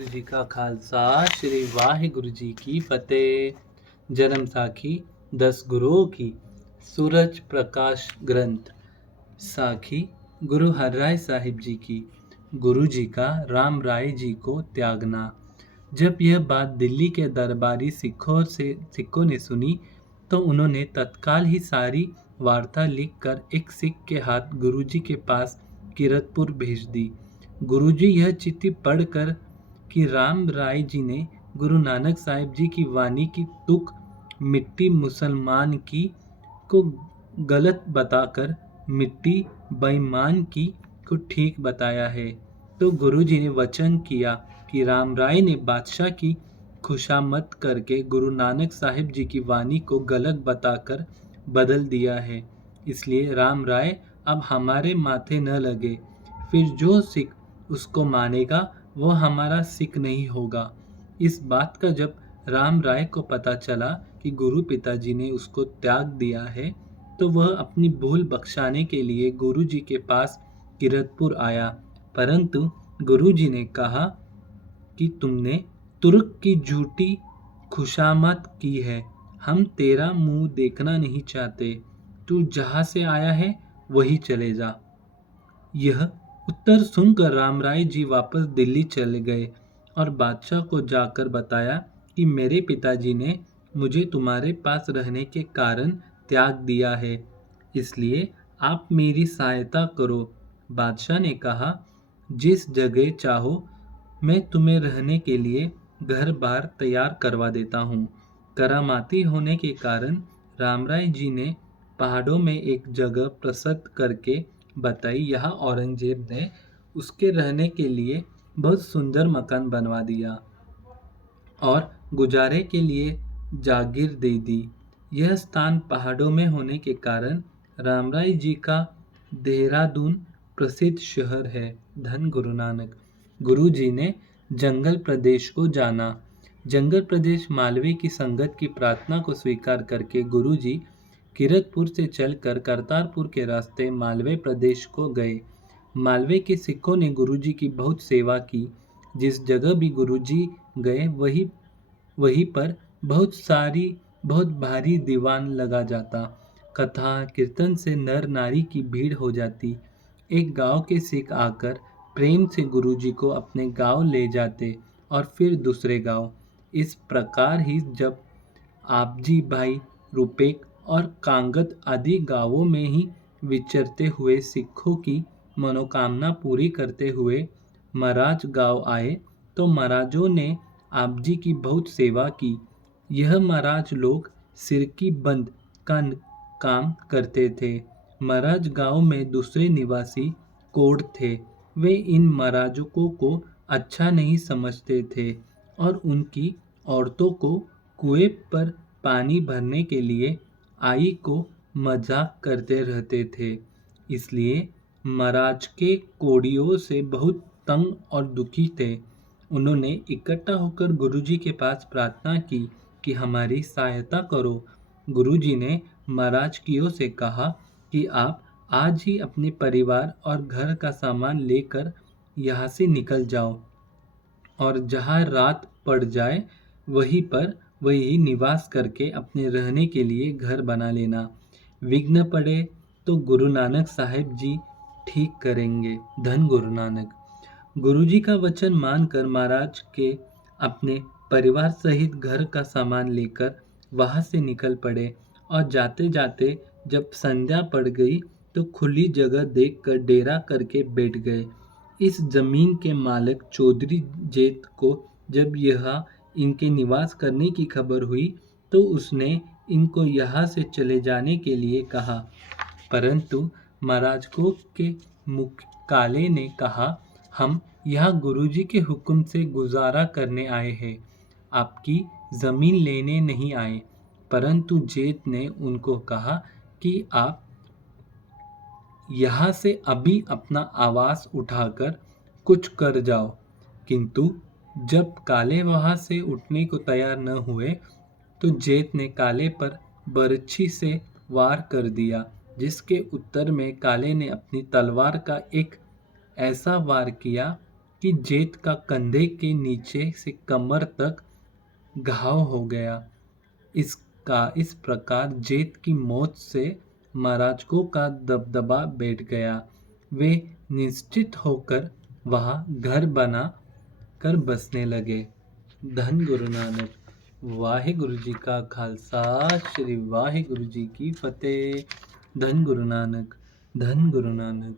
ਵਾਹਿਗੁਰੂ ਜੀ ਕਾ ਖਾਲਸਾ ਸ਼੍ਰੀ ਵਾਹਿਗੁਰੂ ਜੀ ਕੀ ਫਤਿਹ। जन्म साखी 10 गुरुओं की सूरज प्रकाश ग्रंथ साखी गुरु हरराय साहिब जी की। गुरु जी का राम राय जी को त्यागना। जब यह बात दिल्ली के दरबारी सिखों ने सुनी तो उन्होंने तत्काल ही सारी वार्ता लिखकर एक सिख के हाथ गुरु जी के पास किरतपुर भेज दी। गुरु जी यह चिट्ठी पढ़कर कि राम राय जी ने गुरु नानक साहिब जी की वाणी की तुक मिट्टी मुसलमान की को गलत बताकर मिट्टी बेईमान की को ठीक बताया है, तो गुरु जी ने वचन किया कि राम राय ने बादशाह की खुशामद करके गुरु नानक साहिब जी की वाणी को गलत बताकर बदल दिया है, इसलिए राम राय अब हमारे माथे न लगे। फिर जो सिख उसको मानेगा वह हमारा सिख नहीं होगा। इस बात का जब राम राय को पता चला कि गुरु पिताजी ने उसको त्याग दिया है, तो वह अपनी भूल बख्शाने के लिए गुरु जी के पास किरतपुर आया। परंतु गुरु जी ने कहा कि तुमने तुर्क की झूठी खुशामद की है, हम तेरा मुंह देखना नहीं चाहते, तू जहां से आया है वही चले जा। यह उत्तर सुनकर रामराय जी वापस दिल्ली चले गए और बादशाह को जाकर बताया कि मेरे पिताजी ने मुझे तुम्हारे पास रहने के कारण त्याग दिया है, इसलिए आप मेरी सहायता करो। बादशाह ने कहा, जिस जगह चाहो मैं तुम्हें रहने के लिए घर बार तैयार करवा देता हूँ। करामाती होने के कारण रामराय जी ने पहाड़ों में एक जगह प्रसिद्ध करके बताई। यहाँ औरंगजेब ने उसके रहने के लिए बहुत सुंदर मकान बनवा दिया और गुजारे के लिए जागीर दे दी। यह स्थान पहाड़ों में होने के कारण रामराय जी का देहरादून प्रसिद्ध शहर है। धन गुरु नानक। गुरु जी ने जंगल प्रदेश को जाना। जंगल प्रदेश मालवे की संगत की प्रार्थना को स्वीकार करके गुरु जी किरतपुर से चलकर करतारपुर के रास्ते मालवे प्रदेश को गए। मालवे के सिखों ने गुरुजी की बहुत सेवा की। जिस जगह भी गुरुजी गए वहीं पर बहुत भारी दीवान लगा जाता। कथा कीर्तन से नर नारी की भीड़ हो जाती। एक गांव के सिख आकर प्रेम से गुरुजी को अपने गांव ले जाते और फिर दूसरे गांव। इस प्रकार ही जब आपजी भाई रुपेक और कांगत आदि गांवों में ही विचरते हुए सिखों की मनोकामना पूरी करते हुए महाराज गांव आए, तो महाराजों ने आपजी की बहुत सेवा की। यह महाराज लोग सिरकी बंद का काम करते थे। महाराज गांव में दूसरे निवासी कोढ़ थे। वे इन महाराजों को अच्छा नहीं समझते थे और उनकी औरतों को कुएं पर पानी भरने के लिए आई को मजाक करते रहते थे। इसलिए महाराज के कोड़ियों से बहुत तंग और दुखी थे। उन्होंने इकट्ठा होकर गुरुजी के पास प्रार्थना की कि हमारी सहायता करो। गुरुजी ने महाराज कियों से कहा कि आप आज ही अपने परिवार और घर का सामान लेकर यहाँ से निकल जाओ और जहाँ रात पड़ जाए वही निवास करके अपने रहने के लिए घर बना लेना। विघ्न पड़े तो गुरु नानक साहिब जी ठीक करेंगे। धन गुरु नानक। गुरुजी का वचन मानकर महाराज के अपने परिवार सहित घर का सामान लेकर वहां से निकल पड़े और जाते जाते जब संध्या पड़ गई तो खुली जगह देखकर डेरा करके बैठ गए। इस जमीन के मालिक चौधरी जेठ को जब यह इनके निवास करने की खबर हुई तो उसने इनको यहाँ से चले जाने के लिए कहा, परंतु महाराज को के मुख काले ने कहा, हम यहाँ गुरुजी के हुक्म से गुजारा करने आए हैं, आपकी जमीन लेने नहीं आए। परंतु जेठ ने उनको कहा कि आप यहाँ से अभी अपना आवास उठाकर कुछ कर जाओ। किंतु जब काले वहां से उठने को तैयार न हुए तो जेठ ने काले पर बरछी से वार कर दिया, जिसके उत्तर में काले ने अपनी तलवार का एक ऐसा वार किया कि जेठ का कंधे के नीचे से कमर तक घाव हो गया। इस प्रकार जेठ की मौत से महाराजों का दबदबा बैठ गया। वे निश्चित होकर वहां घर बना कर बसने लगे। धन गुरु नानक। वाहिगुरु जी का खालसा, श्री वाहिगुरु जी की फतेह। धन गुरु नानक, धन गुरु नानक।